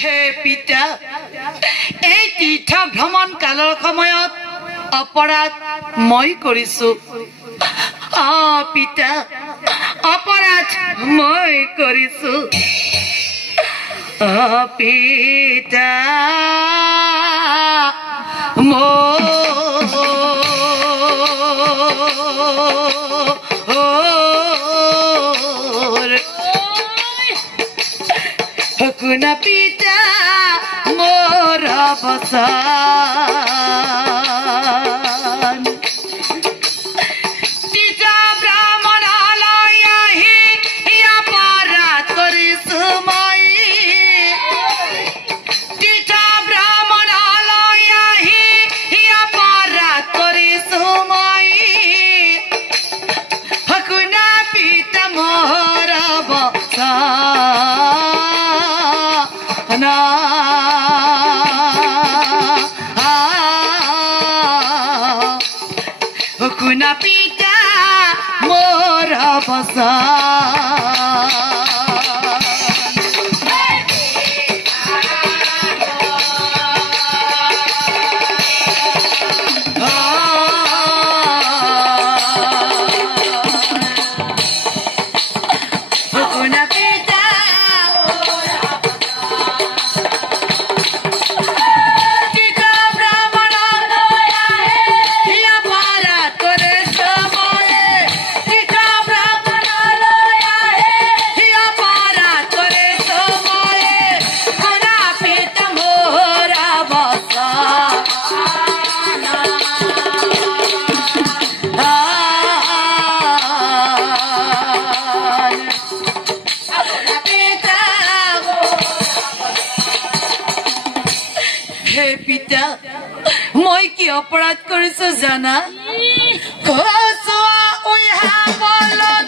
হে পিতা এই তীৰ্থ ভ্ৰমণ কালৰ সময়ত অপৰাধ মই কৰিছো পিতা অপৰাধ মই কৰিছো পিতা Hakuna pita mora basan Tita brahmanalaya hi ya parat kori sumai Tita brahmanalaya hi ya parat kori sumai Hakuna pita mora basan Hakuna pita mora basan মই কি অপৰাধ কৰিছো জানা কোসোৱা ওইহা বলত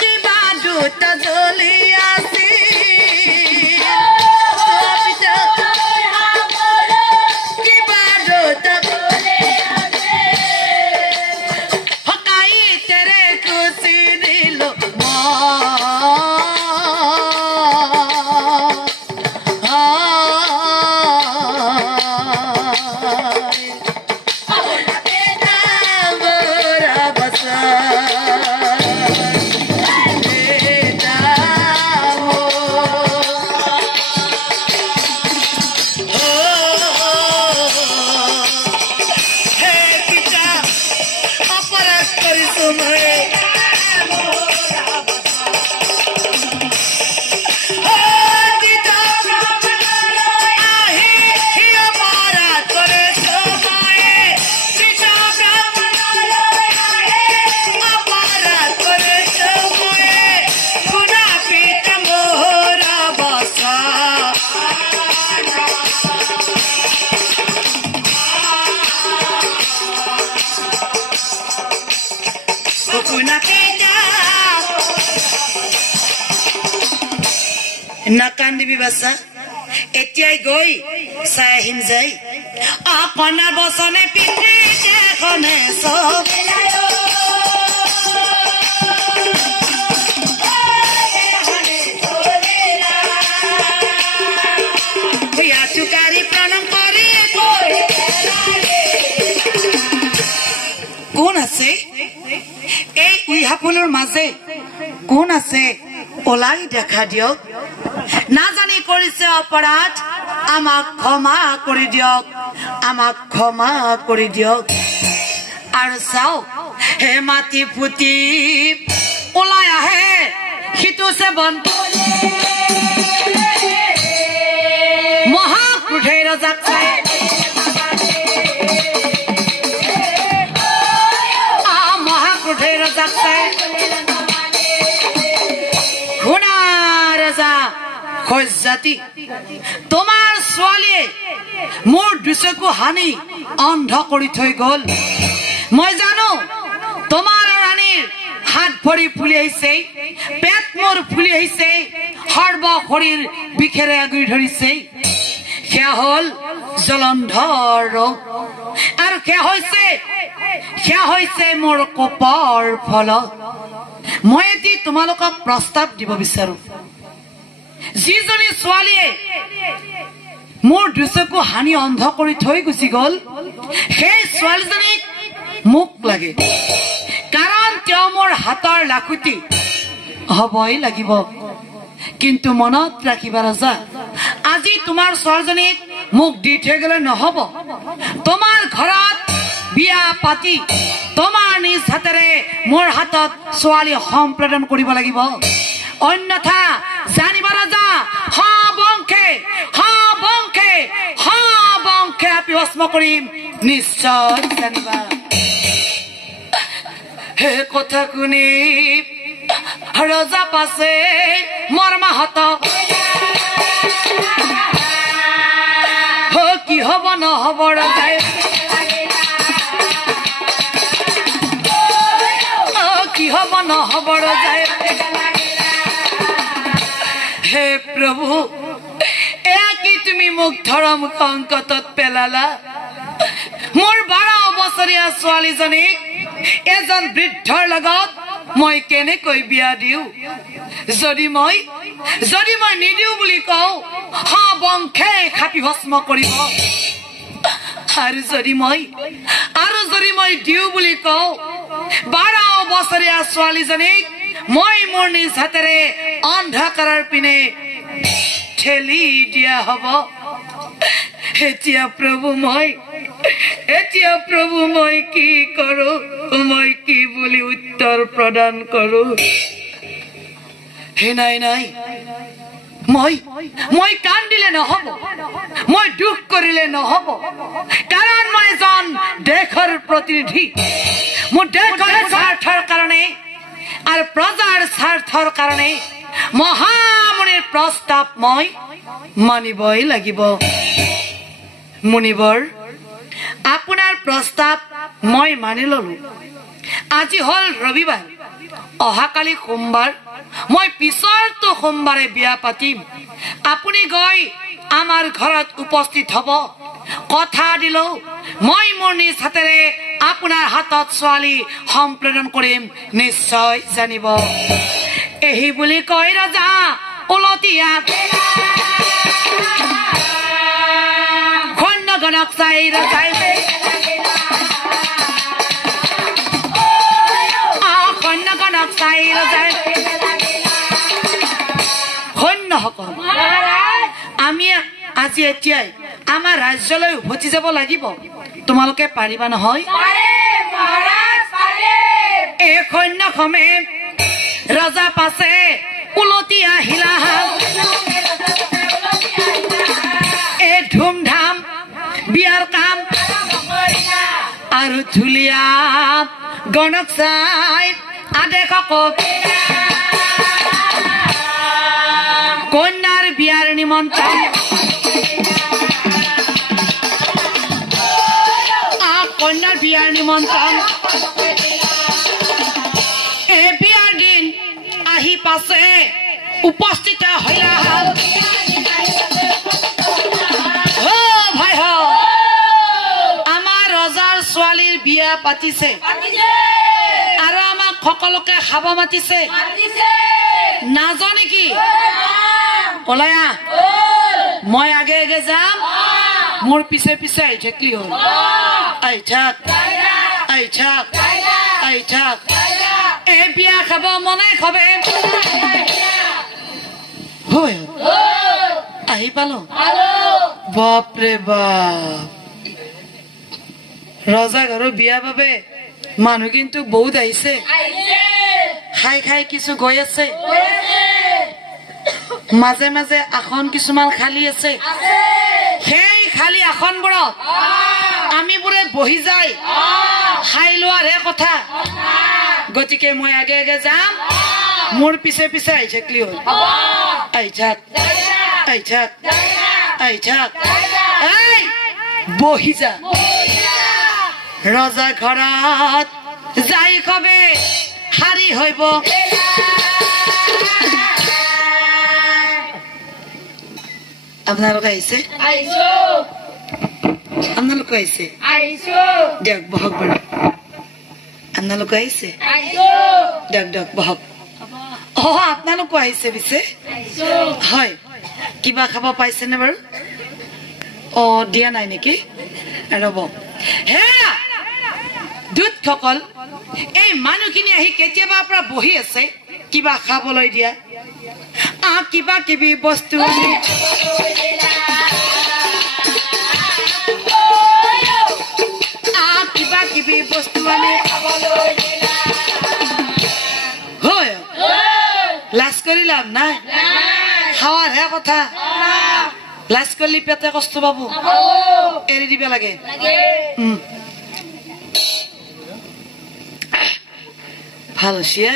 কিবা দুটা জ্বলি আছে কিবা দুটা জ্বলি আছে হকাই তেৰে খুচি দিলো নাকান্দিবি বাছা এতিয়াই গৈ চাই আহিম যাই আপোনাৰ বচনে পিতৃ কেখনে সব প্ৰণাম কৰি কোন আছে এই উইহাপুলৰ মাজে কোন আছে ওলাই দেখা দিয়ক নাজানি কৰিছে অপৰাধ আমাক ক্ষমা কৰি দিয়ক আমাক ক্ষমা কৰি দিয়ক আৰু চাও হে মাটি ফুটি ওলাই আহে সিটো সেৱন মহাক্ৰোধেৰ ৰজাক চাই মহাক্ৰোধেৰ ৰজাক চাই শুনা ৰজা খজাতি তোমাৰ ছোৱালীয়ে মোৰ দুচকু হানি অন্ধ কৰি থৈ গল মই জানো তোমাৰ ৰাণীৰ হাত ভৰি ফুলি আহিছে পেট মোৰ ফুলি আহিছে সৰ্ব শৰীৰ বিখেৰে আগুৰি ধৰিছে সেয়া হল জলন্ধৰ ৰোগ আৰু সেয়া হৈছে মোৰ কোপৰ ফলত মই এটি তোমালোকক প্ৰস্তাৱ দিব বিচাৰো যিজনী ছোৱালীয়ে মোৰ দৃশ্যকো হানি অন্ধ কৰি থৈ গুচি গল সেই ছোৱালীজনীক মোক লাগে কাৰণ তেওঁ মোৰ হাতৰ লাখুটি হবই লাগিব কিন্তু মনত ৰাখিবা ৰজা আজি তোমাৰ ছোৱালীজনীক মোক দি থৈ গলে নহব তোমাৰ ঘৰত বিয়া পাতি তোমাৰ নিজ হাতেৰে মোৰ হাতত ছোৱালী সম্প্ৰদান কৰিব লাগিব অন্যথা জানিবা ৰজা বংশে আপি ভস্ম কৰিম নিশ্চয় জানিবা হে কথা শুনি ৰজা পাছে মৰ্মাহত কি হব নহব ৰজাই কি হব নহব ৰজাই হে প্ৰভু এয়া কি তুমি মোক ধৰম সংকটত পেলালা মোৰ 12 বছৰীয়া ছোৱালীজনীক এজন বৃদ্ধৰ লগত মই কেনেকৈ বিয়া দিও যদি মই নিদিও বুলি কওঁ বংশে খাপি ভস্ম কৰিব আৰু যদি মই দিও বুলি কওঁ 12 বছৰীয়া ছোৱালীজনীক মই মোৰ নিজ হাতেৰে অন্ধকাৰৰ পিনে ঠেলি দিয়া হব এতিয়া প্ৰভু মই কি কৰো মই কি বুলি উত্তৰ প্ৰদান কৰো হে নাই মই কান্দিলে নহব মই দুখ কৰিলে নহব কাৰণ মই এজন দেশৰ প্ৰতিনিধি মোৰ দেশৰ স্বাৰ্থৰ কাৰণে আৰু প্ৰজাৰ স্বাৰ্থৰ কাৰণে মহামুনিৰ প্ৰস্তাৱ মই মানিবই লাগিব মুনিবৰ আপোনাৰ প্ৰস্তাৱ মই মানি ললো আজি হল ৰবিবাৰ অহাকালি সোমবাৰ মই পিছৰটো সোমবাৰে বিয়া পাতিম আপুনি গৈ আমাৰ ঘৰত উপস্থিত হব কথা দিলো মই মোৰ নিজ হাতেৰে আপোনাৰ হাতত ছোৱালী সম্প্ৰদান কৰিম নিশ্চয় জানিব এই বুলি কয় ৰজা উলতিয়া খণ্ডগণক চাই ৰজাই খণ্ডগণক চাই ৰজাই সৈন্যসকল আমি আজি এতিয়াই আমাৰ ৰাজ্যলৈ উভতি যাব লাগিব তোমালোকে পাৰিবা নহয় এই সৈন্যসমে ৰজা পাছে উলটি আহিলা এই ধুমধাম বিয়াৰ কাম আৰু ধুলীয়া গণক চাই আদেশক কন্যাৰ বিয়াৰ নিমন্ত্ৰণ কন্যাৰ বিয়াৰ নিমন্ত্ৰণ এই বিয়াৰ দিন আহি পাছে উপস্থিত হইলা আমাৰ ৰজাৰ ছোৱালীৰ বিয়া পাতিছে আৰু আমাক সকলোকে খাব মাতিছে নাজানে কি ওলাই আহ মই আগে যাম মোৰ পিছে আহি থাকিলি হল আহি থাক এই বিয়া খাব মনে খাবে আহি পালো বাপৰে বাপ ৰজা ঘৰৰ বিয়া বাবে মানুহ কিন্তু বহুত আহিছে খাই কিছু গৈ আছে মাজে মাজে আসন কিছুমান খালী আছে সেই খালী আসনবোৰত আমি বোৰে বহি যায় খাই লোৱাৰহে কথা গতিকে মই আগে যাম মোৰ পিছে আহি থাকিলি হল আহি থাক বহি যা ৰজা ঘৰত যাই কবে হাৰি হইব আপোনালোক আহিছে দিয়ক বহক বাৰু আপোনালোক আহিছে দিয়ক বহক আপোনালোকো আহিছে পিছে হয় কিবা খাব পাইছেনে বাৰু দিয়া নাই নেকি ৰ'ব হেৰা দুধসকল এই মানুহখিনি আহি কেতিয়াবাৰ পৰা বহি আছে কিবা খাবলৈ দিয়া কিবা কিবি বস্তু কিবা কিবি বস্তু আনি হয় লাজ কৰি লাভ নাই খাৱাৰহে কথা লাজ কৰিলে পেটে কষ্ট পাব এৰি দিব লাগে ভাল হৈছে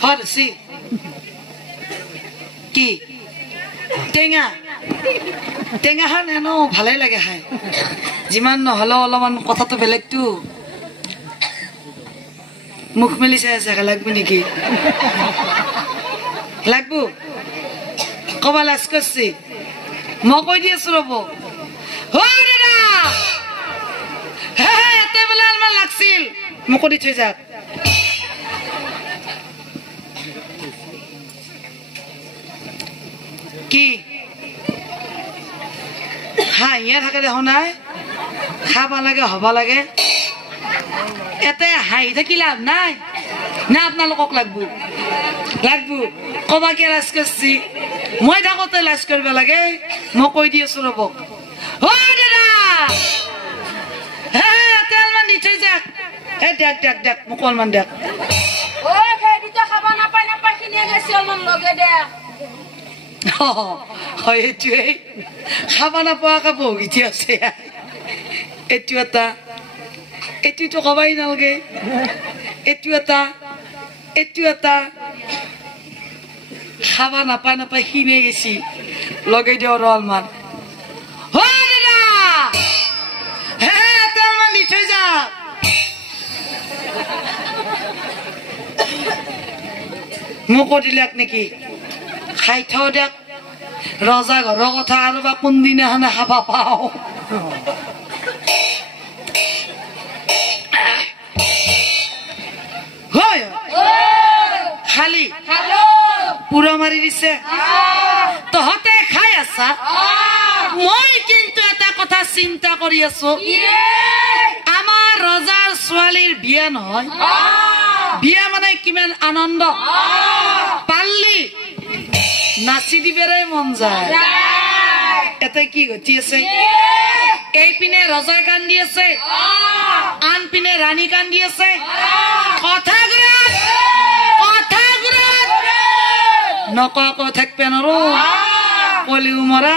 ভাল হৈছে কি টেঙা টেঙাখন হেনো ভালেই লাগে খাই যিমান নহ'লেও অলপমান কথাটো বেলেগটো মুখ মেলি চাই আছে লাগব নেকি লাগব কবা লাজ কৰিছে মই কৈ দি আছো ৰ'ব এতে বোলে অলপমান লাগছিল মোক দি থৈ যাক কি হাঁহিয়ে থাকে দেখোন নাই খাব লাগে হব লাগে এতে হাঁহি থাকি লাভ নাই না আপোনালোকক লাগব লাগব কবাকে লাজ কৰিছি মই থাকোতে লাজ কৰিব লাগে মই কৈ দি আছো ৰ'ব তেলমান দি থৈ যাক দেখ দেখ দেখ মোক অলমান দেখ হয় এইটোৱে খাব নাপোৱাকে বহুগীতি আছে এইটো এটা এইটোতো কবাই নালাগে এইটো এটা খাব নাপায় নাপায় সিনে গেছি লগাই দিওঁ ৰ অলমান তেলমান দি থৈ যা মোকো দিলাক নেকি খাই থওঁ দিয়ক ৰজা ঘৰৰ কথা আৰু বা কোনদিনাখনে খাব পাওঁ খালি পুৰা মাৰি দিছে তহঁতে খাই আছা মই কিন্তু এটা কথা চিন্তা কৰি আছো আমাৰ ৰজাৰ ছোৱালীৰ বিয়া নহয় বিয়া মানে কিমান আনন্দ পাল্লি নাচি দিবৰে মন যায় এতে কি ঘটি আছে এইপিনে ৰজা কান্দি আছে আনপিনে ৰাণী কান্দি আছে কথা নকোৱাকৈ থাকবে নৰো কলিও মৰা